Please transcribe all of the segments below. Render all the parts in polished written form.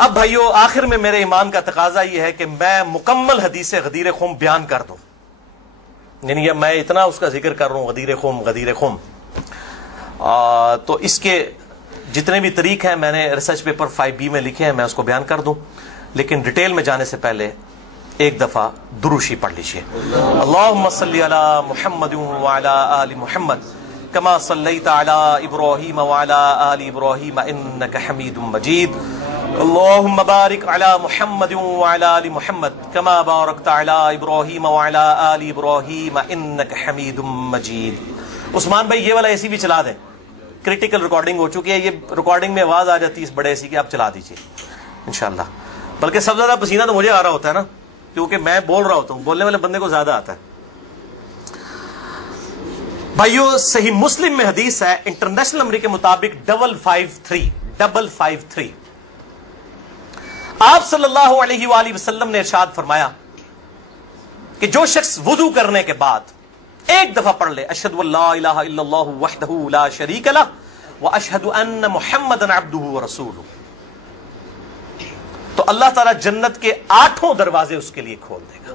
اب بھائیو آخر میں میرے ایمان کا تقاضا یہ ہے کہ میں مکمل حدیث غدیر خم بیان کر دوں، یعنی میں اتنا اس کا ذکر کر رہا ہوں غدیر خم تو اس کے جتنے بھی طریق ہیں میں نے ریسرچ پیپر 5B میں لکھے ہیں، میں اس کو بیان کر دوں، لیکن ڈیٹیل میں جانے سے پہلے ایک دفعہ دروشی پڑھ لیجئے۔ اللہم صلی علی محمد وعلی آل محمد کما صلیت علی ابراہیم وعلی آل ابراہیم انک حمید مجید، اللہم بارک علی محمد وعلی آل محمد کما بارکت علی ابراہیم وعلی آل ابراہیم انک حمید مجید۔ عثمان بھائی یہ والا ایسی بھی چلا دیں، کریٹیکل ریکارڈنگ ہو چکی ہے، یہ ریکارڈنگ میں آواز آ جاتی ہے اس بڑے ایسی کہ آپ چلا دیجئے انشاءاللہ۔ بلکہ سب سے زیادہ پسینہ تو مجھے آ رہا ہوتا ہے نا، کیونکہ میں بول رہا ہوتا ہوں، بولنے والے بندے کو زیادہ آتا ہے۔ بھائیو صحیح مسلم میں حدیث ہے انٹرنیشنل نمبر کے مطابق 553 آپ صلی اللہ علیہ وآلہ وسلم نے ارشاد فرمایا کہ جو شخص وضو کرنے کے بعد ایک دفعہ پڑھ لے اشہد ان لا الہ الا اللہ وحدہ لا شریک لہ واشہد ان محمدا عبدہ ورسولہ، تو اللہ تعالیٰ جنت کے 8 دروازے اس کے لیے کھول دے گا۔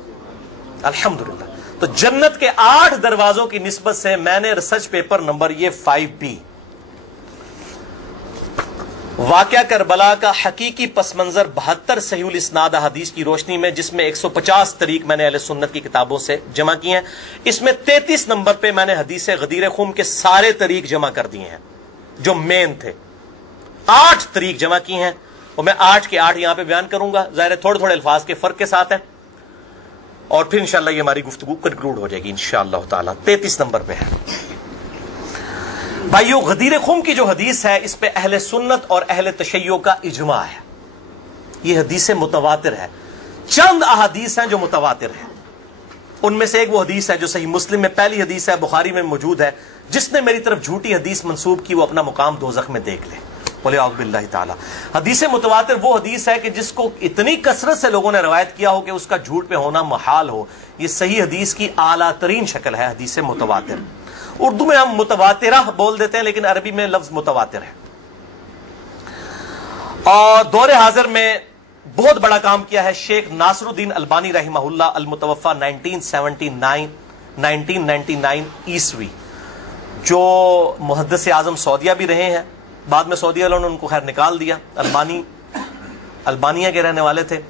الحمدللہ، تو جنت کے 8 دروازوں کی نسبت سے میں نے ریسرچ پیپر نمبر یہ 5B واقعہ کربلا کا حقیقی پس منظر 72 صحیح الاسناد حدیث کی روشنی میں، جس میں 150 طریق میں نے اہل سنت کی کتابوں سے جمع کیے ہیں، اس میں 33 نمبر پہ میں نے حدیث غدیر خم کے سارے طریق جمع کر دیے ہیں جو مین تھے، 8 طریق جمع کیے ہیں، اور میں 8 کے 8 یہاں پہ بیان کروں گا، ظاہر تھوڑے تھوڑے الفاظ کے فرق کے ساتھ ہیں، اور پھر انشاءاللہ یہ ہماری گفتگو کنکلوڈ ہو جائے گی انشاءاللہ تعالی۔ 33 نمبر پہ ہے بھائیو غدیر خم کی جو حدیث ہے، اس پہ اہل سنت اور اہل تشیع کا اجماع ہے، یہ حدیث متواتر ہے۔ چند احادیث ہیں جو متواتر ہیں، ان میں سے ایک وہ حدیث ہے جو صحیح مسلم میں پہلی حدیث ہے، بخاری میں موجود ہے، جس نے میری طرف جھوٹی حدیث منسوب کی وہ اپنا مقام دوزخ میں دیکھ لے، بولے اعوذ باللہ تعالی۔ حدیث متواتر وہ حدیث ہے کہ جس کو اتنی کثرت سے لوگوں نے روایت کیا ہو کہ اس کا جھوٹ پہ ہونا محال ہو، یہ صحیح حدیث کی اعلیٰ ترین شکل ہے حدیث متواتر۔ اردو میں ہم متواترہ بول دیتے ہیں، لیکن عربی میں لفظ متواتر ہے۔ اور دور حاضر میں بہت بڑا کام کیا ہے شیخ ناصر الدین البانی رحمہ اللہ، المتوفى 1999 عیسوی، جو محدث اعظم سعودیہ بھی رہے ہیں، بعد میں سعودی والوں نے ان کو خیر نکال دیا، البانیہ کے رہنے والے تھے۔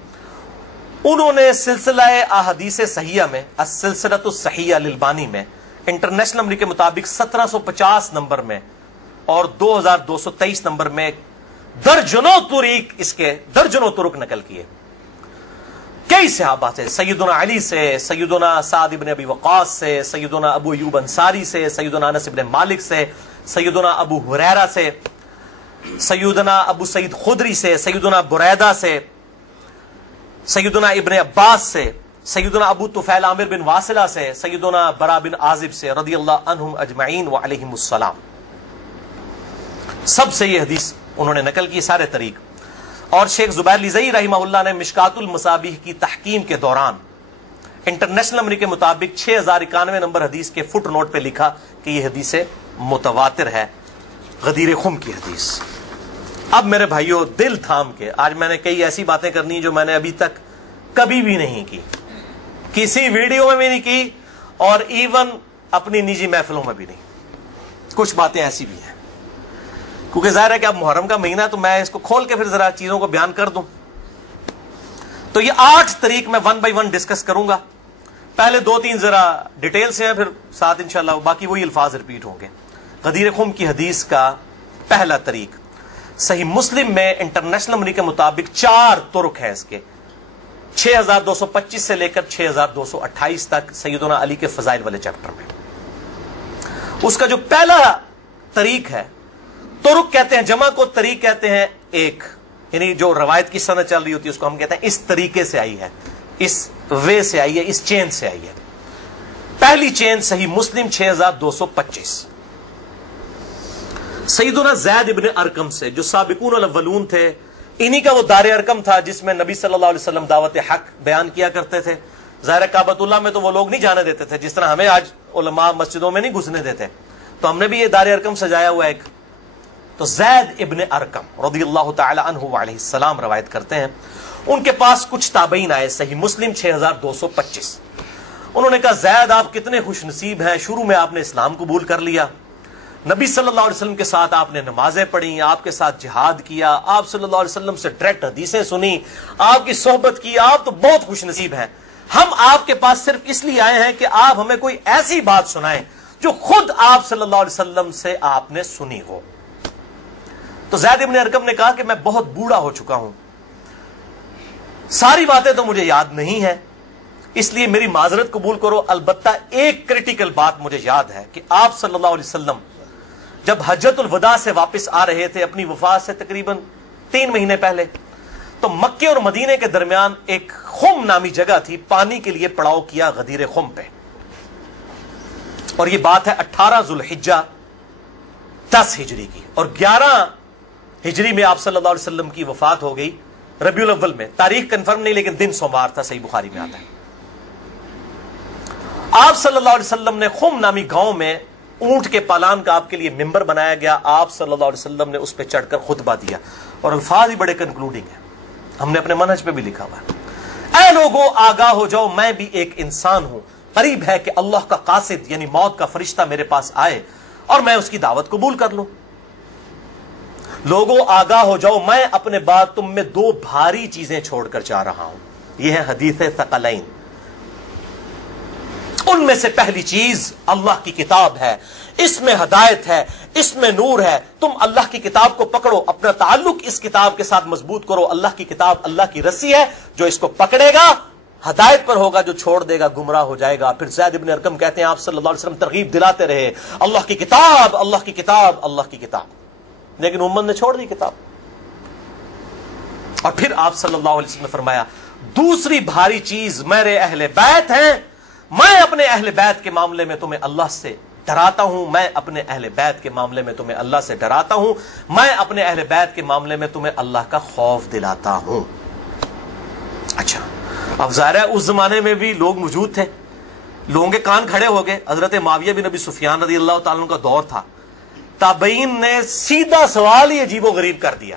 انہوں نے سلسلہ احادیث صحیحہ میں، السلسلۃ الصحیحہ للبانی میں، انٹرنیشنل نمبر کے مطابق 1750 نمبر میں اور 2223 نمبر میں درجنوں طریق، اس کے درجنوں طرق نقل کیے، کئی صحابہ سے، سیدنا علی سے، سیدنا سعد بن ابی وقاص سے، سیدنا ابو ایوب انصاری سے، سیدنا انس بن مالک سے، سیدنا ابو ہریرہ سے، سیدنا ابو سعید خدری سے، سیدنا بریدہ سے، سیدنا ابن عباس سے، سیدنا ابو طفیل عامر بن واصلہ سے، سیدنا برا بن عازب سے رضی اللہ عنہم اجمعین وعلیہم السلام، سب سے یہ حدیث انہوں نے نقل کی، سارے طریق۔ اور شیخ زبیر لیزئی رحمہ اللہ نے مشکات المصابیح کی تحکیم کے دوران انٹرنیشنل نمبر کے مطابق 6091 نمبر حدیث کے فٹ نوٹ پہ لکھا کہ یہ حدیث متواتر ہے، غدیر خم کی حدیث۔ اب میرے بھائیوں دل تھام کے، آج میں نے کئی ایسی باتیں کرنی جو میں نے ابھی تک کبھی بھی نہیں کی، کسی ویڈیو میں بھی نہیں کی، اور ایون اپنی نجی محفلوں میں بھی نہیں۔ کچھ باتیں ایسی بھی ہیں کیونکہ ظاہر ہے کہ اب محرم کا مہینہ ہے، تو میں اس کو کھول کے پھر ذرا چیزوں کو بیان کر دوں۔ تو یہ 8 طریق میں 1 بائی 1 ڈسکس کروں گا، پہلے 2-3 ذرا ڈیٹیل سے ہیں، پھر ساتھ انشاءاللہ باقی وہی الفاظ ریپیٹ ہوں گے۔ غدیر خم کی حدیث کا پہلا طریق صحیح مسلم میں انٹرنیشنل نمبر کے مطابق 4 طرق ہے، اس کے 6225 سے لے کر 6228 تک سیدنا علی کے فضائل والے چیپٹر میں۔ اس کا جو پہلا طریق ہے، طرق کہتے ہیں جمع کو، طریق کہتے ہیں ایک، یعنی جو روایت کی سند چل رہی ہوتی ہے اس کو ہم کہتے ہیں اس طریقے سے آئی ہے، اس وے سے آئی ہے، اس چین سے آئی ہے۔ پہلی چین صحیح مسلم 6225 سیدنا زید ابن ارقم سے، جو سابقون الاولون تھے، انہی کا وہ دار ارقم تھا جس میں نبی صلی اللہ علیہ وسلم دعوت حق بیان کیا کرتے تھے۔ ظاہر کعبۃ اللہ میں تو وہ لوگ نہیں جانے دیتے تھے، جس طرح ہمیں آج علماء مسجدوں میں نہیں گھسنے دیتے، تو ہم نے بھی یہ دار ارقم سجایا ہوا ایک، تو زید ابن ارقم رضی اللہ تعالی عنہ علیہ السلام روایت کرتے ہیں، ان کے پاس کچھ تابعین آئے، صحیح مسلم 6225۔ انہوں نے کہا زید آپ کتنے خوش نصیب ہیں، شروع میں آپ نے اسلام قبول کر لیا، نبی صلی اللہ علیہ وسلم کے ساتھ آپ نے نمازیں پڑھی، آپ کے ساتھ جہاد کیا، آپ صلی اللہ علیہ وسلم سے ڈائریکٹ حدیثیں سنی، آپ کی صحبت کی، آپ تو بہت خوش نصیب ہیں۔ ہم آپ کے پاس صرف اس لیے آئے ہیں کہ آپ ہمیں کوئی ایسی بات سنائیں جو خود آپ صلی اللہ علیہ وسلم سے آپ نے سنی ہو۔ تو زید ابن ارقم نے کہا کہ میں بہت بوڑھا ہو چکا ہوں، ساری باتیں تو مجھے یاد نہیں ہیں، اس لیے میری معذرت قبول کرو، البتہ ایک کریٹیکل بات مجھے یاد ہے کہ آپ صلی اللہ علیہ وسلم جب حجۃ الوداع سے واپس آ رہے تھے اپنی وفات سے تقریباً 3 مہینے پہلے، تو مکے اور مدینے کے درمیان ایک خم نامی جگہ تھی، پانی کے لیے پڑاؤ کیا غدیر خم پہ، اور یہ بات ہے 18 ذوالحجہ 10 ہجری کی، اور 11 ہجری میں آپ صلی اللہ علیہ وسلم کی وفات ہو گئی ربیع الاول میں، تاریخ کنفرم نہیں لیکن دن سوموار تھا، صحیح بخاری میں آتا ہے۔ آپ صلی اللہ علیہ وسلم نے خم نامی گاؤں میں اونٹ کے پالان کا آپ کے لیے ممبر بنایا گیا، آپ صلی اللہ علیہ وسلم نے اس پہ چڑھ کر خطبہ دیا، اور الفاظ ہی بڑے کنکلوڈنگ ہیں، ہم نے اپنے منہج پہ بھی لکھا ہوا ہے، اے لوگوں آگاہ ہو جاؤ، میں بھی ایک انسان ہوں، قریب ہے کہ اللہ کا قاصد یعنی موت کا فرشتہ میرے پاس آئے اور میں اس کی دعوت قبول کر لوں۔ لوگوں آگاہ ہو جاؤ، میں اپنے بعد تم میں 2 بھاری چیزیں چھوڑ کر جا رہا ہوں، یہ ہے حدیث ثقلین۔ ان میں سے پہلی چیز اللہ کی کتاب ہے، اس میں ہدایت ہے، اس میں نور ہے، تم اللہ کی کتاب کو پکڑو، اپنا تعلق اس کتاب کے ساتھ مضبوط کرو، اللہ کی کتاب اللہ کی رسی ہے، جو اس کو پکڑے گا ہدایت پر ہوگا، جو چھوڑ دے گا گمراہ ہو جائے گا۔ پھر زید ابن ارقم کہتے ہیں آپ صلی اللہ علیہ وسلم ترغیب دلاتے رہے، اللہ کی کتاب، اللہ کی کتاب، اللہ کی کتاب، لیکن امت نے چھوڑ دی کتاب۔ اور پھر آپ صلی اللہ علیہ وسلم نے فرمایا دوسری بھاری چیز میرے اہل بیت ہیں، میں اپنے اہل بیت کے معاملے میں تمہیں اللہ سے ڈراتا ہوں، میں اپنے اہل بیت کے معاملے میں تمہیں اللہ سے ڈراتا ہوں، میں اپنے اہل بیت کے معاملے میں تمہیں اللہ کا خوف دلاتا ہوں۔ اچھا، اب ظاہر ہے اس زمانے میں بھی لوگ موجود تھے، لوگوں کے کان کھڑے ہو گئے، حضرت معاویہ بن ابی سفیان رضی اللہ تعالیٰ عنہ کا دور تھا، تابعین نے سیدھا سوال ہی عجیب و غریب کر دیا،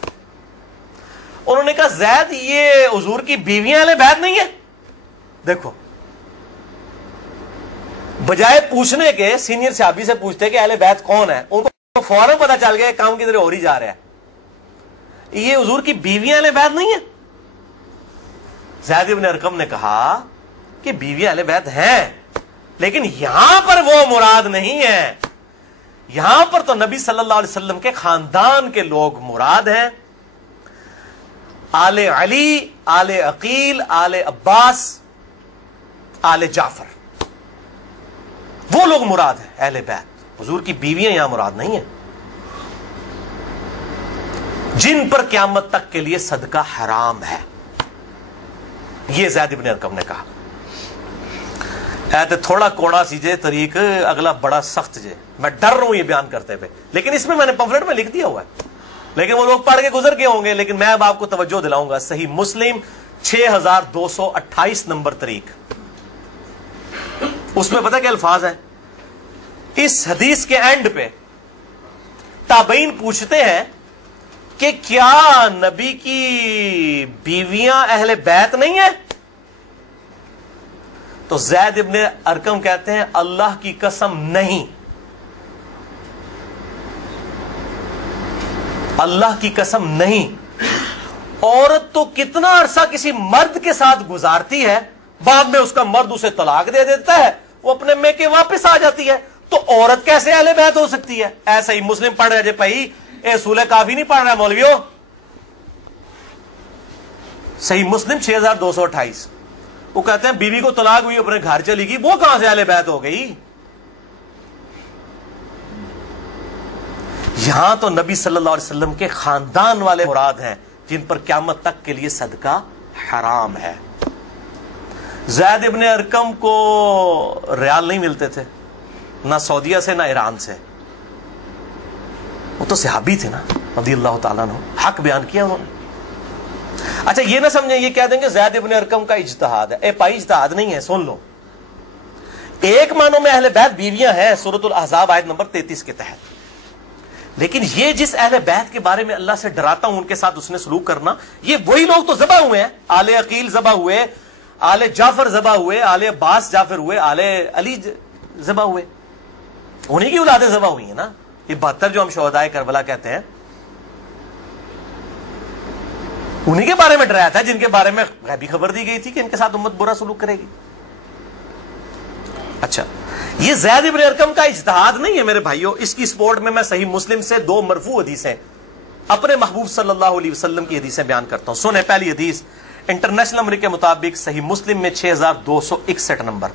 انہوں نے کہا زید یہ حضور کی بیویاں اہل بیت نہیں ہے؟ دیکھو، بجائے پوچھنے کے سینئر صحابی سے پوچھتے کہ اہل بیت کون ہے، ان کو فوراً پتا چل گیا کام کی طرح ہو ہی جا رہا ہے، یہ حضور کی بیویاں اہل بیت نہیں ہے؟ زید بن ارقم نے کہا کہ بیویاں اہل بیت ہیں، لیکن یہاں پر وہ مراد نہیں ہے، یہاں پر تو نبی صلی اللہ علیہ وسلم کے خاندان کے لوگ مراد ہیں، آل علی، آل عقیل، آل عباس، آل جعفر، وہ لوگ مراد ہیں اہل بیت، حضور کی بیویاں یہاں مراد نہیں ہیں، جن پر قیامت تک کے لیے صدقہ حرام ہے، یہ زید بن ارقم نے کہا۔ تھوڑا کوڑا سیجے طریق، اگلا بڑا سخت جے، میں ڈر رہا ہوں یہ بیان کرتے ہوئے، لیکن اس میں نے پمفلٹ میں لکھ دیا ہوا ہے، لیکن وہ لوگ پڑھ کے گزر گئے ہوں گے، لیکن میں اب آپ کو توجہ دلاؤں گا۔ صحیح مسلم 6228 نمبر طریق، اس میں پتہ کیا الفاظ ہیں؟ اس حدیث کے اینڈ پہ تابعین پوچھتے ہیں کہ کیا نبی کی بیویاں اہل بیت نہیں ہیں؟ تو زید ابن ارقم کہتے ہیں اللہ کی قسم نہیں، اللہ کی قسم نہیں، عورت تو کتنا عرصہ کسی مرد کے ساتھ گزارتی ہے، بعد میں اس کا مرد اسے طلاق دے دیتا ہے، وہ اپنے میکے واپس آ جاتی ہے، تو عورت کیسے اہل بیت ہو سکتی ہے؟ ایسا ہی مسلم پڑھ رہے جے بھائی، اصول کافی نہیں پڑھ رہا مولویوں، صحیح مسلم 6228، وہ کہتے ہیں بیوی کو طلاق ہوئی اپنے گھر چلی گئی، وہ کہاں سے اہل بیت ہو گئی؟ یہاں تو نبی صلی اللہ علیہ وسلم کے خاندان والے مراد ہیں، جن پر قیامت تک کے لیے صدقہ حرام ہے۔ زید ابن ارقم کو ریال نہیں ملتے تھے، نہ سعودیہ سے نہ ایران سے، وہ تو صحابی تھے نا رضی اللہ تعالیٰ عنہ، حق بیان کیا انہوں نے۔ اچھا یہ نہ سمجھیں یہ کہہ دیں کہ زید ابن ارقم کا اجتہاد ہے، اے بھائی اجتہاد نہیں ہے، سن لو، ایک معنوں میں اہل بیت بیویاں ہیں سورۃ الاحزاب آیت نمبر 33 کے تحت، لیکن یہ جس اہل بیت کے بارے میں اللہ سے ڈراتا ہوں ان کے ساتھ اس نے سلوک کرنا، یہ وہی لوگ تو ذبح ہوئے ہیں، آل عقیل ذبح ہوئے، آل جعفر ذبح ہوئے، آل عباس جعفر ہوئے، آل علی ذبح ہوئے، انہی کی اولادیں ذبح ہوئی ہیں نا. یہ 72 جو ہم شہدائے کربلا کہتے ہیں انہی کے بارے میں ڈرایا تھا، جن کے بارے میں غیبی خبر دی گئی تھی کہ ان کے ساتھ امت برا سلوک کرے گی. اچھا، یہ زید ابن ارقم کا اجتہاد نہیں ہے میرے بھائیوں. اس کی سپورٹ میں صحیح مسلم سے 2 مرفوع حدیثیں اپنے محبوب صلی اللہ علیہ وسلم کی حدیثیں بیان کرتا ہوں. سنیں پہلی حدیث انٹرنیشنل نمبر کے مطابق صحیح مسلم میں 6261 نمبر.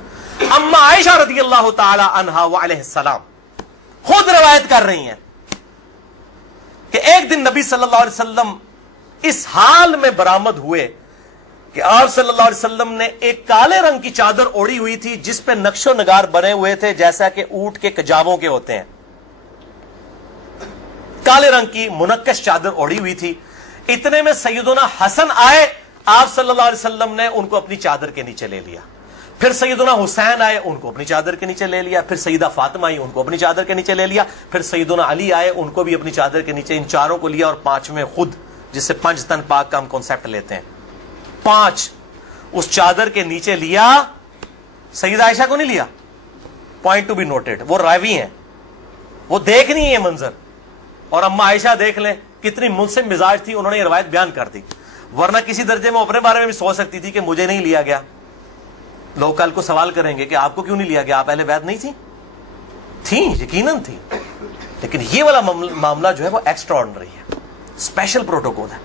اما عائشہ رضی اللہ تعالی عنہا وعلیہ السلام خود روایت کر رہی ہیں کہ ایک دن نبی صلی اللہ علیہ وسلم اس حال میں برآمد ہوئے کہ آپ صلی اللہ علیہ وسلم نے ایک کالے رنگ کی چادر اوڑھی ہوئی تھی جس پہ نقش و نگار بنے ہوئے تھے جیسا کہ اونٹ کے کجاووں کے ہوتے ہیں. کالے رنگ کی منقش چادر اوڑھی ہوئی تھی. اتنے میں سیدنا حسن آئے، آپ صلی اللہ علیہ وسلم نے ان کو اپنی چادر کے نیچے لے لیا. پھر سیدنا حسین آئے، ان کو اپنی چادر کے نیچے لے لیا. پھر سیدہ فاطمہ آئی، ان کو اپنی چادر کے نیچے لے لیا. پھر سیدنا علی آئے، ان کو بھی اپنی چادر کے نیچے. ان چاروں کو لیا اور 5ویں خود، جس سے 5 تن پاک کا ہم کانسیپٹ لیتے ہیں، 5 اس چادر کے نیچے لیا. سیدہ عائشہ کو نہیں لیا. پوائنٹ ٹو بی نوٹڈ، وہ راوی ہیں، وہ دیکھ نہیں ہے منظر. اور اما عائشہ دیکھ لیں کتنی منصف مزاج تھی، انہوں نے یہ روایت بیان کر دی. ورنہ کسی درجے میں اپنے بارے میں بھی سوچ سکتی تھی کہ مجھے نہیں لیا گیا. لوگ کل کو سوال کریں گے کہ آپ کو کیوں نہیں لیا گیا، آپ اہل بیت نہیں تھی؟ تھیں، یقیناً تھی. لیکن یہ والا معاملہ جو ہے وہ ایکسٹرا آرڈنری ہے، اسپیشل پروٹوکول ہے.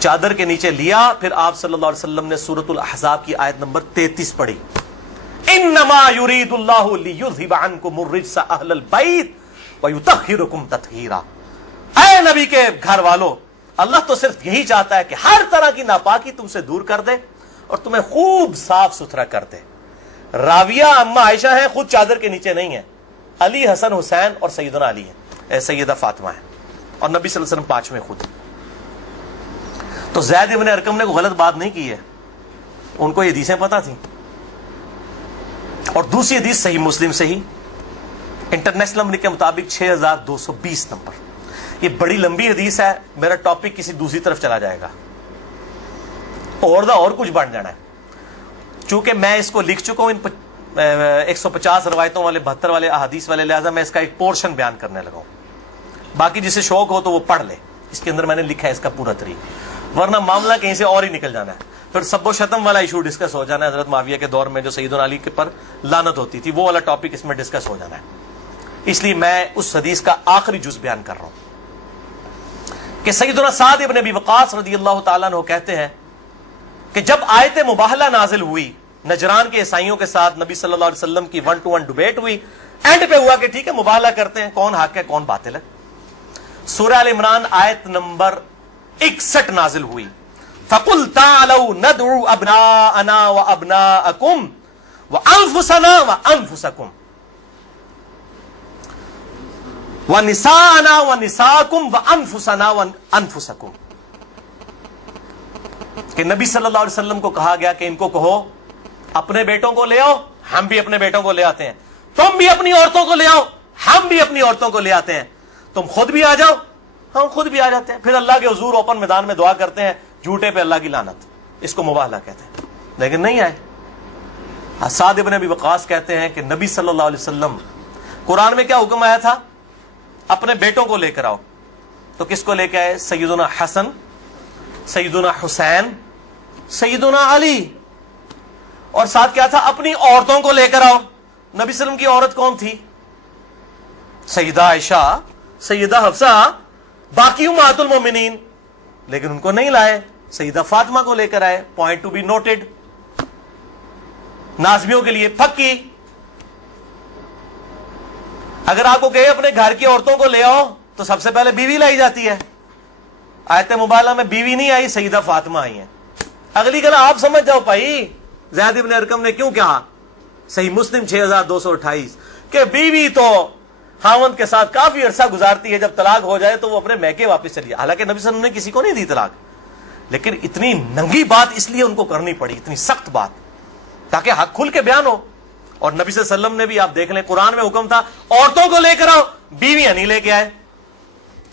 چادر کے نیچے لیا. پھر آپ صلی اللہ علیہ وسلم نے سورۃ الاحزاب کی آیت نمبر 33 پڑھی. انما یرید اللہ لیذھب عنکم الرجس اہل البیت ویطہرکم تطہیرا. اے نبی کے گھر والو، اللہ تو صرف یہی چاہتا ہے کہ ہر طرح کی ناپاکی تم سے دور کر دے اور تمہیں خوب صاف ستھرا کر دے. راویہ اما عائشہ ہیں، خود چادر کے نیچے نہیں ہیں. علی، حسن، حسین اور سیدنا علی ہیں، سیدہ فاطمہ ہیں، اور نبی صلی اللہ علیہ وسلم 5ویں خود. تو زید ابن ارقم نے کوئی غلط بات نہیں کی ہے، ان کو یہ حدیثیں پتہ تھیں. اور دوسری حدیث صحیح مسلم سے ہی انٹرنیشنل نمبر کے مطابق 6220 نمبر. یہ بڑی لمبی حدیث ہے، میرا ٹاپک کسی دوسری طرف چلا جائے گا اور کچھ بن جانا ہے. چونکہ میں اس کو لکھ چکا ہوں ان 150 روایتوں والے 72 والے احادیث والے، لہذا میں اس کا ایک پورشن بیان کرنے لگا ہوں. باقی جسے شوق ہو تو وہ پڑھ لے، اس کے اندر میں نے لکھا ہے اس کا پورا طریقہ، ورنہ معاملہ کہیں سے اور ہی نکل جانا ہے. پھر سب و شتم والا ایشو ڈسکس ہو جانا ہے. حضرت معاویہ کے دور میں جو سیدنا علی کے پر لعنت ہوتی تھی، وہ والا ٹاپک اس میں ڈسکس ہو جانا ہے. اس لیے میں اس حدیث کا آخری جز بیان کر رہا ہوں کہ سیدنا سعد ابن ابی وقاص رضی اللہ تعالیٰ عنہ کہتے ہیں کہ جب آیت مباہلہ نازل ہوئی نجران کے عیسائیوں کے ساتھ، نبی صلی اللہ علیہ وسلم کی 1 to 1 ڈبیٹ ہوئی. اینڈ پہ ہوا کہ ٹھیک ہے مباہلہ کرتے ہیں، کون حق ہے کون باطل ہے. سورہ ال عمران آیت نمبر 61 نازل ہوئی. فَقُلْ تَعَالَوْا نَدْعُوا أَبْنَاءَنَا وَأَبْنَاءَكُمْ وَأَنفُسَنَا وَأَنفُسَكُمْ وَنِسَاءَنَا وَنِسَاءَكُمْ وَأَنفُسَنَا وَأَنفُسَكُمْ. کہ نبی صلی اللہ علیہ وسلم کو کہا گیا کہ ان کو کہو اپنے بیٹوں کو لے آؤ، ہم بھی اپنے بیٹوں کو لے آتے ہیں. تم بھی اپنی عورتوں کو لے آؤ، ہم بھی اپنی عورتوں کو لے آتے ہیں. تم خود بھی آ جاؤ، ہم خود بھی آ جاتے ہیں. پھر اللہ کے حضور اوپن میدان میں دعا کرتے ہیں، جھوٹے پہ اللہ کی لعنت. اس کو مباہلہ کہتے ہیں. لیکن نہیں آئے. سعد ابن ابی وقاص کہتے ہیں کہ نبی صلی اللہ علیہ وسلم، قرآن میں کیا حکم آیا تھا؟ اپنے بیٹوں کو لے کر آؤ. تو کس کو لے کے آئے؟ سیدنا حسن، سیدنا حسین، سیدنا علی. اور ساتھ کیا تھا؟ اپنی عورتوں کو لے کر آؤ. نبی صلی اللہ علیہ وسلم کی عورت کون تھی؟ سیدہ عائشہ، سیدہ حفصہ، باقی امہات المومنین. لیکن ان کو نہیں لائے، سیدہ فاطمہ کو لے کر آئے. Point to be noted. نازمیوں کے لیے پھکی. اگر آپ کو کہے اپنے گھر کی عورتوں کو لے آؤ تو سب سے پہلے بیوی لائی جاتی ہے. آیت مباہلہ میں بیوی نہیں آئی، سیدہ فاطمہ آئی ہیں. اگلی گلا آپ سمجھ جاؤ بھائی زید ابن ارقم نے کیوں کہا. صحیح مسلم 6228 کہ بیوی تو خاوند کے ساتھ کافی عرصہ گزارتی ہے، جب طلاق ہو جائے تو وہ اپنے میکے واپس چلی. حالانکہ نبی صلی اللہ علیہ وسلم نے کسی کو نہیں دی طلاق، لیکن اتنی ننگی بات اس لیے ان کو کرنی پڑی، اتنی سخت بات، تاکہ حق کھل کے بیان ہو. اور نبی صلی اللہ علیہ وسلم نے بھی آپ دیکھ لیں قرآن میں حکم تھا عورتوں کو لے کر آؤ، بیویاں نہیں لے کے آئے.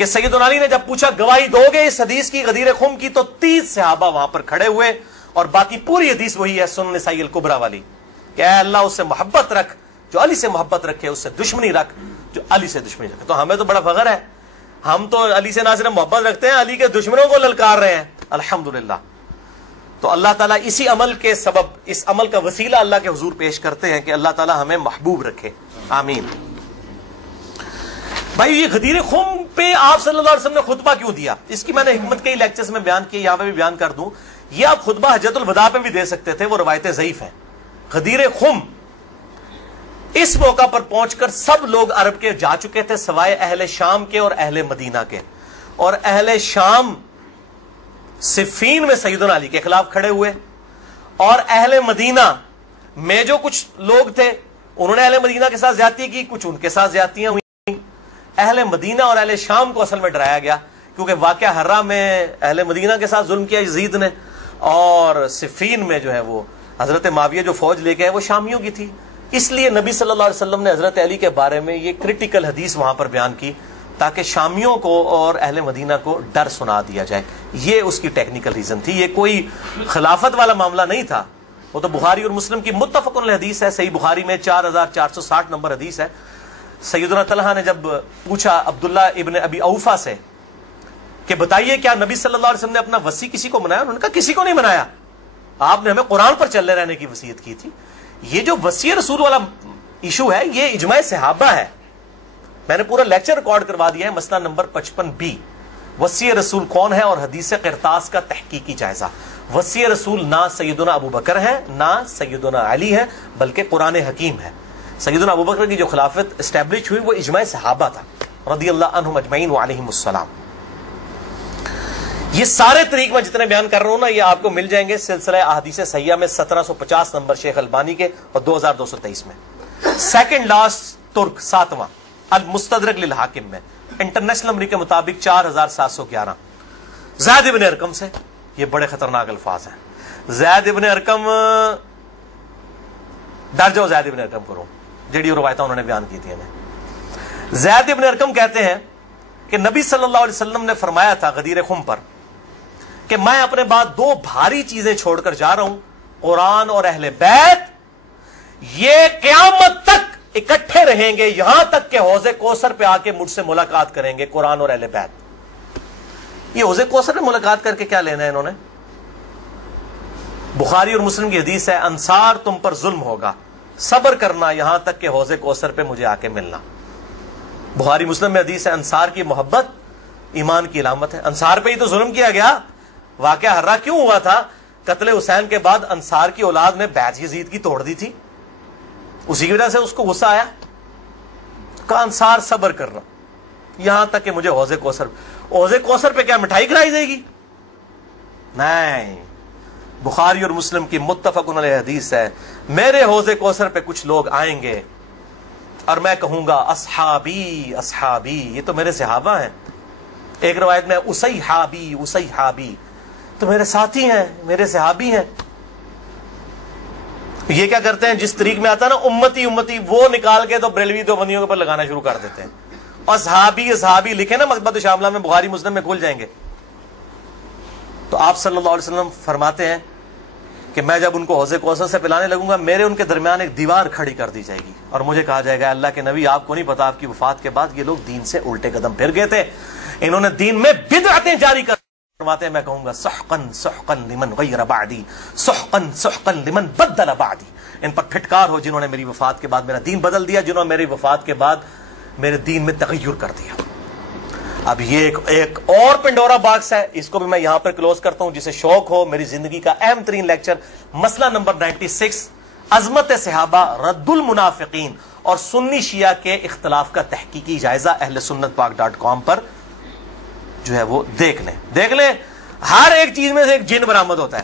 کہ سیدنا علی نے جب پوچھا گواہی دو گے اس حدیث کی غدیر خم کی، تو 30 صحابہ وہاں پر کھڑے ہوئے، اور باقی پوری حدیث وہی ہے سنن نسائی الکبریٰ والی کہ اے اللہ اس سے محبت رکھ جو علی سے محبت رکھے، اس سے دشمنی رکھ جو علی سے دشمنی رکھے۔ تو ہمیں تو بڑا فخر ہے، ہم تو علی سے نہ صرف محبت رکھتے ہیں، علی کے دشمنوں کو للکار رہے ہیں، الحمدللہ۔ تو اللہ تعالیٰ اسی عمل کے سبب، اس عمل کا وسیلہ اللہ کے حضور پیش کرتے ہیں کہ اللہ تعالیٰ ہمیں محبوب رکھے، آمین۔ بھائی یہ غدیر خم پہ آپ صلی اللہ علیہ وسلم نے خطبہ کیوں دیا؟ اس کی میں نے حکمت کئی لیکچرز میں بیان کی، یہاں پہ بھی بیان کر دوں۔ یہ آپ خطبہ حجۃ الوداع پہ بھی دے سکتے تھے، وہ روایتیں ضعیف ہیں۔ غدیر خم اس موقع پر پہنچ کر سب لوگ عرب کے جا چکے تھے سوائے اہل شام کے اور اہل مدینہ کے، اور اہل شام صفین میں سیدنا علی کے خلاف کھڑے ہوئے، اور اہل مدینہ میں جو کچھ لوگ تھے انہوں نے اہل مدینہ کے ساتھ زیادتی کی، کچھ ان کے ساتھ زیادتیاں ہوئی۔ اہل مدینہ اور اہل شام کو اصل میں ڈرایا گیا، کیونکہ واقعہ ہرہ میں اہل مدینہ کے ساتھ ظلم کیا یزید نے، اور صفین میں جو ہے وہ حضرت معاویہ جو فوج لے کے آئے وہ شامیوں کی تھی۔ اس لیے نبی صلی اللہ علیہ وسلم نے حضرت علی کے بارے میں یہ کرٹیکل حدیث وہاں پر بیان کی تاکہ شامیوں کو اور اہل مدینہ کو ڈر سنا دیا جائے۔ یہ اس کی ٹیکنیکل ریزن تھی، یہ کوئی خلافت والا معاملہ نہیں تھا۔ وہ تو بخاری اور مسلم کی متفق علیہ حدیث ہے، صحیح بخاری میں 4460 نمبر حدیث ہے۔ سیدنا طلحہ نے جب پوچھا عبداللہ ابن ابی اوفا سے کہ بتائیے کیا نبی صلی اللہ علیہ وسلم نے اپنا وصی کسی کو بنایا؟ انہوں نے کہا کسی کو نہیں بنایا، آپ نے ہمیں قرآن پر چلے رہنے کی وصیت کی تھی۔ یہ جو وصی رسول والا ایشو ہے یہ اجماع صحابہ ہے، میں نے پورا لیکچر ریکارڈ کروا دیا ہے، مسئلہ نمبر 55B، وصی رسول کون ہے اور حدیث قرطاس کا تحقیقی جائزہ۔ وصی رسول نہ سیدنا ابو بکر ہے نہ سیدنا علی ہے، بلکہ قرآن حکیم ہے۔ سیدنا ابو بکر کی جو خلافت اسٹیبلش ہوئی وہ اجماع صحابہ تھا رضی اللہ عنہم اجمعین وعلیہم السلام۔ یہ سارے طریق میں جتنے بیان کر رہا ہوں نا یہ آپ کو مل جائیں گے سلسلہ احادیث صحیحہ میں 1750 نمبر شیخ البانی کے اور 2223 میں۔ سیکنڈ لاسٹ ترک 7واں المستدرک للحاکم میں انٹرنیشنل نمبر کے مطابق 4711 زید ابن ارقم سے۔ یہ بڑے خطرناک الفاظ ہیں۔ زید ابن ارقم، ڈر جاؤ زید ابن ارقم کرو، جڑی روایتیں انہوں نے بیان کی تھی ہمیں۔ زید ابن ارقم کہتے ہیں کہ نبی صلی اللہ علیہ وسلم نے فرمایا تھا غدیر خم پر کہ میں اپنے بعد 2 بھاری چیزیں چھوڑ کر جا رہا ہوں، قرآن اور اہل بیت، یہ قیامت تک اکٹھے رہیں گے یہاں تک کہ حوض کوثر پہ آ کے مجھ سے ملاقات کریں گے، قرآن اور اہل بیت۔ یہ حوض کوثر میں ملاقات کر کے کیا لینا ہے انہوں نے؟ بخاری اور مسلم کی حدیث ہے انصار تم پر ظلم ہوگا، صبر کرنا یہاں تک کہ حوض کوثر پہ مجھے آ کے ملنا۔ بخاری مسلم میں حدیث ہے انصار کی محبت ایمان کی علامت ہے۔ انصار پہ ہی تو ظلم کیا گیا، واقعہ ہرہ کیوں ہوا تھا؟ قتل حسین کے بعد انصار کی اولاد نے بیعت یزید کی توڑ دی تھی، اسی کی وجہ سے اس کو غصہ آیا، کہا انصار صبر کرنا یہاں تک کہ مجھے حوض کوثر پہ کیا مٹھائی کھلائی جائے گی؟ نہیں، بخاری اور مسلم کی متفق علیہ حدیث ہے میرے حوض کوثر پہ کچھ لوگ آئیں گے اور میں کہوں گا اصحابی اصحابی، یہ تو میرے صحابہ ہیں۔ ایک روایت میں اسیحابی اسیحابی، تو میرے ساتھی ہیں، میرے صحابی ہیں۔ یہ کیا کرتے ہیں جس طریق میں آتا ہے نا امتی امتی، وہ نکال کے تو بریلوی دیوبندیوں کے اوپر لگانا شروع کر دیتے ہیں۔ اصحابی اصحابی لکھے نا مکتبۃ شاملہ میں، بخاری مسلم میں کھل جائیں گے۔ تو آپ صلی اللہ علیہ وسلم فرماتے ہیں کہ میں جب ان کو حوض کوثر سے پلانے لگوں گا میرے ان کے درمیان ایک دیوار کھڑی کر دی جائے گی، اور مجھے کہا جائے گا اللہ کے نبی آپ کو نہیں پتا آپ کی وفات کے بعد یہ لوگ دین سے الٹے قدم پھر گئے تھے، انہوں نے دین میں بدعتیں جاری کر فرماتے ہیں میں کہوں گا سحقن سحقن لمن غیر بعدی سحقن سحقن لمن بدل بعدی، ان پر پھٹکار ہو جنہوں نے میری وفات کے بعد میرا دین بدل دیا، جنہوں نے میری وفات کے بعد میرے دین میں تغیر کر دیا۔ اب یہ ایک اور پنڈورا باکس ہے، اس کو بھی میں یہاں پر کلوز کرتا ہوں، جسے شوق ہو میری زندگی کا اہم ترین لیکچر مسئلہ نمبر 96 عظمت صحابہ رد المنافقین اور سنی شیعہ کے اختلاف کا تحقیقی جائزہ اہل سنت پاک .com پر جو ہے وہ دیکھ لیں۔ ہر ایک چیز میں سے ایک جن برآمد ہوتا ہے۔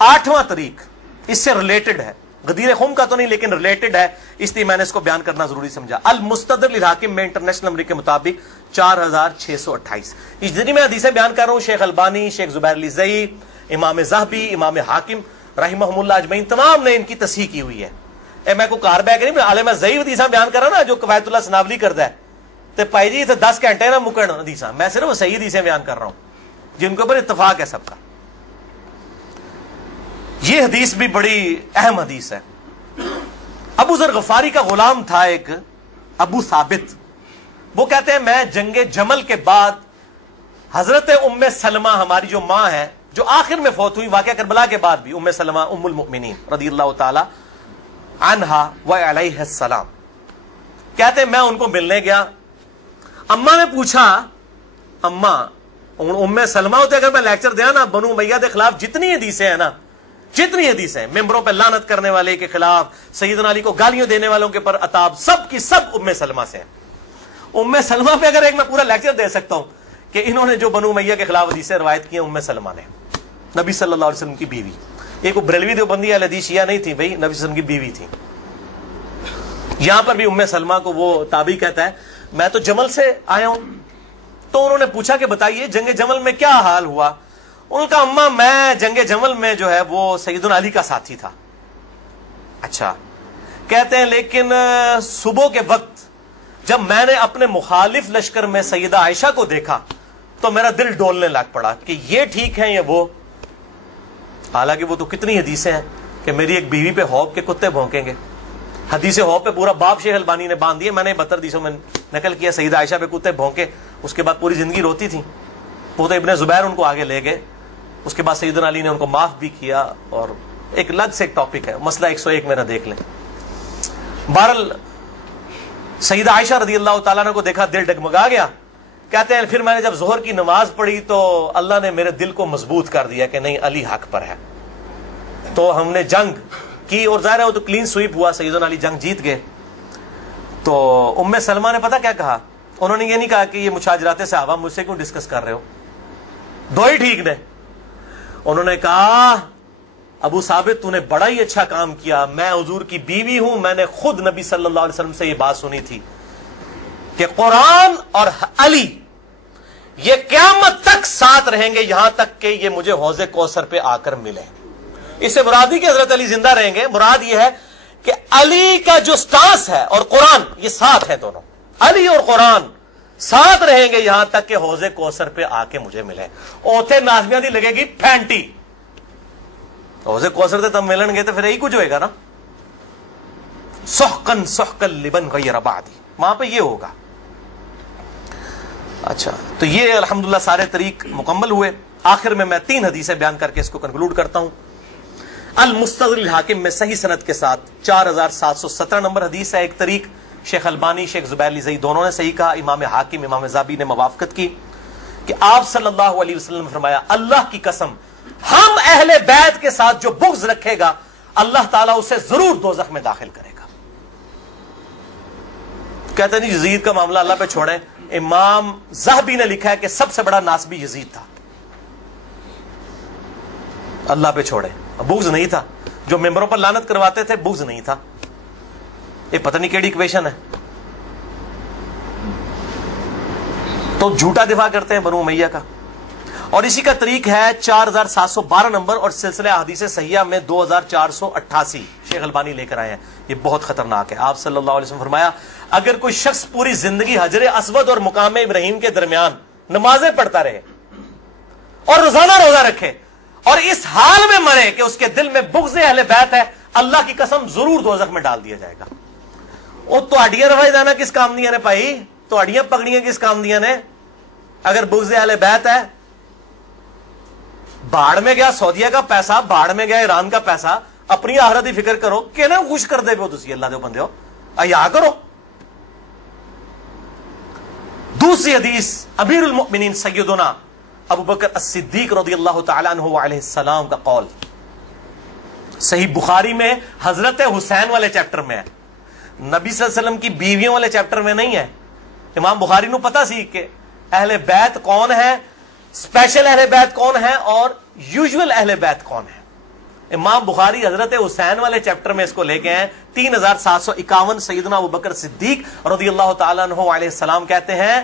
8واں طریق اس سے ریلیٹڈ ہے، غدیر خم کا تو نہیں لیکن ریلیٹڈ ہے، اس لیے میں نے اس کو بیان کرنا ضروری سمجھا۔ المستدرک للحاکم میں انٹرنیشنل نمبر کے مطابق 4628۔ اس جتنی میں حدیثیں بیان کر رہا ہوں شیخ البانی، شیخ زبیر لیزئی، امام ذہبی، امام حاکم رحمہم اللہ اجمعین تمام نے ان کی تصحیح کی ہوئی ہے۔ میں کو کار بیک نہیں، عالم ضعیف حدیثیں بیان کر رہا نا جو کفایت اللہ سنابلی کرتا ہے، تے پائی جی تے 10 گھنٹے نہ مکن حدیثاں، میں صرف صحیح حدیثیں بیان کر رہا ہوں جن کے اوپر اتفاق ہے سب کا. یہ حدیث بھی بڑی اہم حدیث ہے. ابو ذر غفاری کا غلام تھا ایک ابو ثابت، وہ کہتے ہیں میں جنگ جمل کے بعد حضرت ام سلمہ ہماری جو ماں ہے جو آخر میں فوت ہوئی واقعہ کربلا کے بعد بھی، ام سلمہ ام المؤمنین رضی اللہ تعالی عنہا و علیہ السلام، کہتے ہیں میں ان کو ملنے گیا. اماں نے پوچھا، اماں ام سلمہ ہوتے اگر میں لیکچر دیا نا بنو امیہ کے خلاف جتنی حدیثیں ہیں نا، جتنی حدیثیں ممبروں پہ لعنت کرنے والے کے خلاف، سیدنا علی کو گالیاں دینے والوں کے پر عتاب، سب کی سب ام سلمہ سے ہیں. ام سلمہ پہ اگر ایک میں پورا لیکچر دے سکتا ہوں کہ انہوں نے جو بنو امیہ کے خلاف حدیثیں روایت کی ہیں ام سلمہ نے، نبی صلی اللہ علیہ وسلم کی بیوی. ایک وہ بریلوی دیوبندی اہل حدیث شیعہ نہیں تھی بھائی، نبی صلی اللہ علیہ وسلم کی بیوی تھی. یہاں پر بھی ام سلمہ کو وہ تابعی کہتا ہے میں تو جمل سے آیا ہوں. تو انہوں نے پوچھا کہ بتائیے جنگ جمل میں کیا حال ہوا. ان کا اماں میں جنگ جمل میں جو ہے وہ سیدنا علی کا ساتھی تھا. اچھا، کہتے ہیں لیکن صبح کے وقت جب میں نے اپنے مخالف لشکر میں سیدہ عائشہ کو دیکھا تو میرا دل ڈولنے لگ پڑا کہ یہ ٹھیک ہے یا وہ. حالانکہ وہ تو کتنی حدیثیں ہیں کہ میری ایک بیوی پہ ہوب کے کتے بھونکیں گے. حدیث ہوب پہ پورا باب شیخ البانی نے باندھ دیا. میں نے 72 حدیثوں میں نقل کیا سیدہ عائشہ پہ کتے بھونکے، اس کے بعد پوری زندگی روتی تھی. وہ تو ابن زبیر ان کو آگے لے گئے، اس کے بعد سیدنا علی نے ان کو معاف بھی کیا. اور ایک الگ سے ایک ٹاپک ہے، مسئلہ 101 میرا دیکھ لیں. بہرحال سیدہ عائشہ رضی اللہ تعالیٰ عنہ کو دیکھا دل ڈگمگا گیا. کہتے ہیں پھر میں نے جب ظہر کی نماز پڑھی تو اللہ نے میرے دل کو مضبوط کر دیا کہ نہیں علی حق پر ہے. تو ہم نے جنگ کی اور ظاہر ہے وہ تو کلین سویپ ہوا، سیدنا علی جنگ جیت گئے. تو ام سلمہ نے پتہ کیا کہا؟ انہوں نے یہ نہیں کہا کہ یہ مشاجرات صحابہ مجھ سے کیوں ڈسکس کر رہے ہو، دو ہی ٹھیک نے. انہوں نے کہا ابو ثابت تو نے بڑا ہی اچھا کام کیا، میں حضور کی بیوی ہوں، میں نے خود نبی صلی اللہ علیہ وسلم سے یہ بات سنی تھی کہ قرآن اور علی یہ قیامت تک ساتھ رہیں گے یہاں تک کہ یہ مجھے حوض کوثر پہ آ کر ملے. اس سے مراد کہ حضرت علی زندہ رہیں گے، مراد یہ ہے کہ علی کا جو سٹانس ہے اور قرآن یہ ساتھ ہیں، دونوں علی اور قرآن ساتھ رہیں گے یہاں تک کہ حوض کوثر پہ آ کے مجھے ملے. اوتھے نازمیاں دی لگے گی پھینٹی، حوض کوثر سے تب ملن گے تو پھر یہی کچھ ہوئے گا نا. سحقن سحقن لبن غیر بعدی، وہاں پہ یہ ہوگا. اچھا، تو یہ الحمدللہ سارے طریق مکمل ہوئے. آخر میں 3 حدیثیں بیان کر کے اس کو کنکلوڈ کرتا ہوں. المستدرک الحاکم میں صحیح سند کے ساتھ 4717 نمبر حدیث ہے. ایک طریق شیخ البانی شیخ زبیر لیزئی دونوں نے صحیح کہا، امام حاکم امام ذابی نے موافقت کی کہ آپ صلی اللہ علیہ وسلم نے فرمایا اللہ کی قسم ہم اہل بیت کے ساتھ جو بغض رکھے گا اللہ تعالیٰ اسے ضرور دوزخ میں داخل کرے گا. کہتے ہیں یزید کا معاملہ اللہ پہ چھوڑیں، امام ذہبی نے لکھا ہے کہ سب سے بڑا ناسبی یزید تھا. اللہ پہ چھوڑیں، بغض نہیں تھا. جو ممبروں پر لعنت کرواتے تھے بغض نہیں تھا. یہ پتہ نہیں کیڑی ایکویشن ہے. تو جھوٹا دفاع کرتے ہیں بنو امیہ کا. اور اسی کا طریق ہے 4712 نمبر اور سلسلہ احادیث صحیحہ میں 2488 شیخ البانی لے کر آئے ہیں. یہ بہت خطرناک ہے. آپ صلی اللہ علیہ وسلم فرمایا اگر کوئی شخص پوری زندگی حجر اسود اور مقام ابراہیم کے درمیان نمازیں پڑھتا رہے اور روزانہ روزہ رکھے اور اس حال میں مرے کہ اس کے دل میں بغض اہل بیت ہے، اللہ کی قسم ضرور دوزخ میں ڈال دیا جائے گا. وہ تہاڈیاں روائی دانا کس کام دیا نے بھائی؟ تہاڈیاں پگڑیاں کس کام دیا نے؟ اگر بغض اہل بیت ہے، باڑ میں گیا سعودیہ کا پیسہ، باڑ میں گیا ایران کا پیسہ، اپنی آخرت کی فکر کرو کہ نا خوش کر دے پو تسی اللہ دے بندے ہو، ایا کرو. دوسری حدیث امیر المؤمنین سیدنا ابو بکر الصدیق رضی اللہ تعالی عنہ علیہ السلام کا قول صحیح بخاری میں حضرت حسین والے چیپٹر میں ہے، نبی صلی اللہ علیہ وسلم کی بیویوں والے چیپٹر میں نہیں ہے. امام بخاری نو پتا سی کہ اہل بیت کون ہے، اسپیشل اہل بیت کون ہے اور یوزول اہل بیت کون ہے. امام بخاری حضرت حسین والے چیپٹر میں اس کو لے کے ہیں. 3751 سیدنا ابو بکر صدیق رضی اللہ تعالیٰ عنہ علیہ السلام کہتے ہیں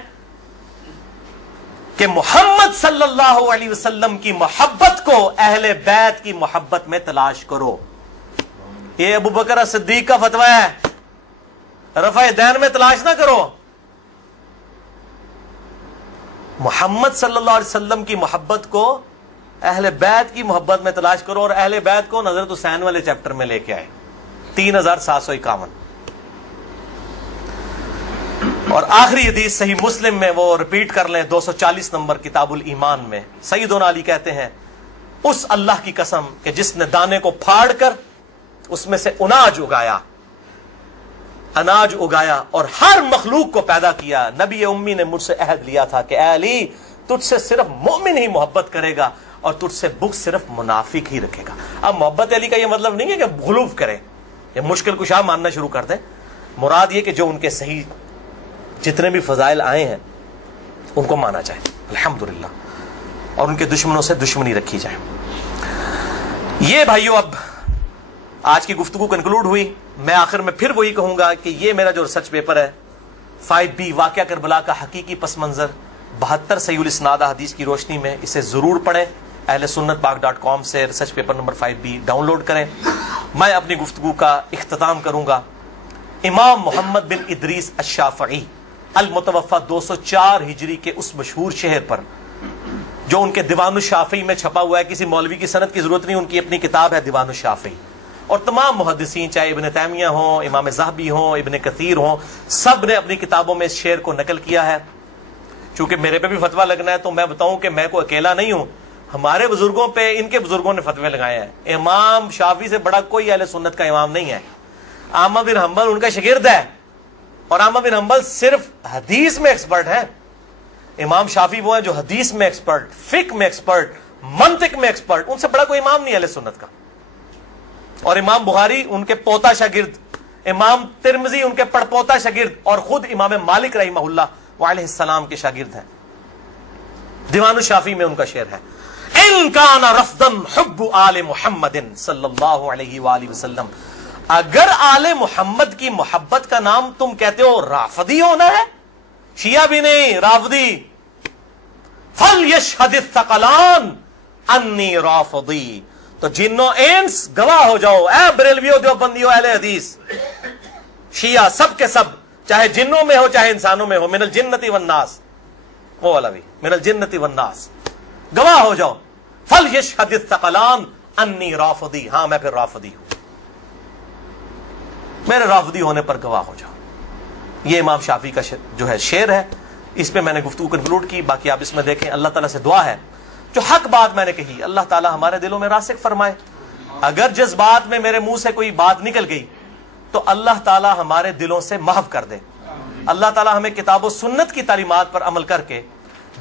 کہ محمد صلی اللہ علیہ وسلم کی محبت کو اہل بیت کی محبت میں تلاش کرو. یہ ابو بکر صدیق کا فتویٰ ہے، رفع دین میں تلاش نہ کرو. محمد صلی اللہ علیہ وسلم کی محبت کو اہل بیت کی محبت میں تلاش کرو، اور اہل بیت کو حضرت حسین والے چیپٹر میں لے کے آئے 3751. اور آخری حدیث صحیح مسلم میں وہ ریپیٹ کر لیں 240 نمبر کتاب الایمان میں. سیدنا علی کہتے ہیں اس اللہ کی قسم کہ جس نے دانے کو پھاڑ کر اس میں سے اناج اگایا اور ہر مخلوق کو پیدا کیا، نبی امی نے مجھ سے عہد لیا تھا کہ اے علی تجھ سے صرف مومن ہی محبت کرے گا اور تجھ سے بغض صرف منافق ہی رکھے گا. اب محبت علی کا یہ مطلب نہیں ہے کہ غلوف کرے یا مشکل کشا ماننا شروع کر دے. مراد یہ کہ جو ان کے صحیح جتنے بھی فضائل آئے ہیں ان کو مانا جائے الحمدللہ، اور ان کے دشمنوں سے دشمنی رکھی جائے. یہ بھائیو اب آج کی گفتگو کنکلوڈ ہوئی. میں آخر میں پھر وہی کہوں گا کہ یہ میرا جو ریسرچ پیپر ہے 5B واقعہ کربلا کا حقیقی پس منظر 72 صحیح الاسناد حدیث کی روشنی میں، اسے ضرور پڑھیں. اہل سنت پاک.com سے research paper number 5B download کریں. میں اپنی گفتگو کا اختتام کروں گا امام محمد بن ادریس الشافعی المتوفى 204 ہجری کے اس مشہور شہر پر جو ان کے دیوان الشافعی میں چھپا ہوا ہے. کسی مولوی کی سند کی ضرورت نہیں، ان کی اپنی کتاب ہے دیوان الشافعی. اور تمام محدثین چاہے ابن تیمیہ ہوں، امام ذہبی ہوں، ابن کثیر ہوں، سب نے اپنی کتابوں میں اس شعر کو نقل کیا ہے. چونکہ میرے پہ بھی فتویٰ لگنا ہے تو میں بتاؤں کہ میں کوئی اکیلا نہیں ہوں. ہمارے بزرگوں پہ ان کے بزرگوں نے فتوے لگائے ہیں. امام شافعی سے بڑا کوئی اہل سنت کا امام نہیں ہے. احمد بن حنبل ان کا شاگرد ہے، اور احمد بن حنبل صرف حدیث میں ایکسپرٹ ہے. امام شافعی وہ ہیں جو حدیث میں ایکسپرٹ، فقہ میں ایکسپرٹ، منطق میں ایکسپرٹ. ان سے بڑا کوئی امام نہیں اہل سنت کا. اور امام بخاری ان کے پوتا شاگرد، امام ترمذی ان کے پڑپوتا شاگرد، اور خود امام مالک رحمہ اللہ علیہ السلام کے شاگرد ہیں. دیوان الشافعی میں ان کا شعر ہے ان کان رفضا حب آل محمد صلی اللہ علیہ وآلہ وسلم. اگر آل محمد کی محبت کا نام تم کہتے ہو رافضی ہونا ہے، شیعہ بھی نہیں رافضی، فلیشہد الثقلان انی رافضی. تو جنوں انس گواہ ہو جاؤ، اے بریلویو دیوبندیو اہل حدیث شیعہ سب کے سب، چاہے جنوں میں ہو چاہے انسانوں میں ہو، من الجنت والناس، وہ والا بھی من الجنت والناس، گواہ ہو جاؤ. فلیشہد الثقلان انی رافضی، ہاں میں پھر رافضی ہوں، میرے رافضی ہونے پر گواہ ہو جاؤ. یہ امام شافعی کا جو ہے شعر ہے. اس پہ میں نے گفتگو کنکلوڈ کی. باقی آپ اس میں دیکھیں. اللہ تعالیٰ سے دعا ہے جو حق بات میں نے کہی اللہ تعالیٰ ہمارے دلوں میں راسخ فرمائے. اگر جذبات میں میرے منہ سے کوئی بات نکل گئی تو اللہ تعالیٰ ہمارے دلوں سے محو کر دے. اللہ تعالیٰ ہمیں کتاب و سنت کی تعلیمات پر عمل کر کے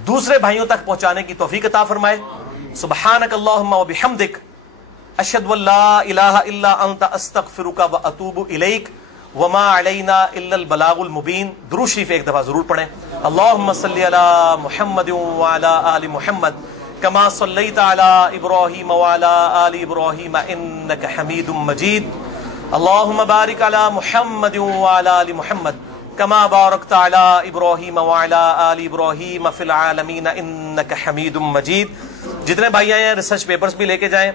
دوسرے بھائیوں تک پہنچانے کی توفیق عطا فرمائے. سبحانک اللہم و بحمدک اشہد ان لا الہ الا انت استغفرک و اتوب الیک وما علینا الا البلاغ المبین. درود شریف ایک دفعہ ضرور پڑھیں. اللہم صلی علی محمد وعلی آل محمد کما صلیت علی ابراہیم وعلی آل ابراہیم انک حمید مجید. اللہم بارک علی محمد وعلی آل محمد کما بارکت علی ابراہیم وعلی آل ابراہیم فی العالمین انک حمید مجید. جتنے بھائی آئے ہیں ریسرچ پیپرز بھی لے کے جائیں،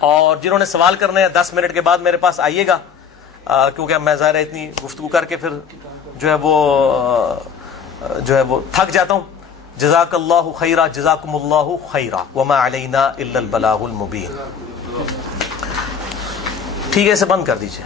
اور جنہوں نے سوال کرنے ہیں 10 منٹ کے بعد میرے پاس آئیے گا، کیونکہ میں ظاہر ہے اتنی گفتگو کر کے پھر جو ہے وہ تھک جاتا ہوں. جزاک اللہ خیرہ، جزاکم اللہ خیرہ، وما علینا الا البلاغ المبین. ٹھیک ہے، اسے بند کر دیجیے.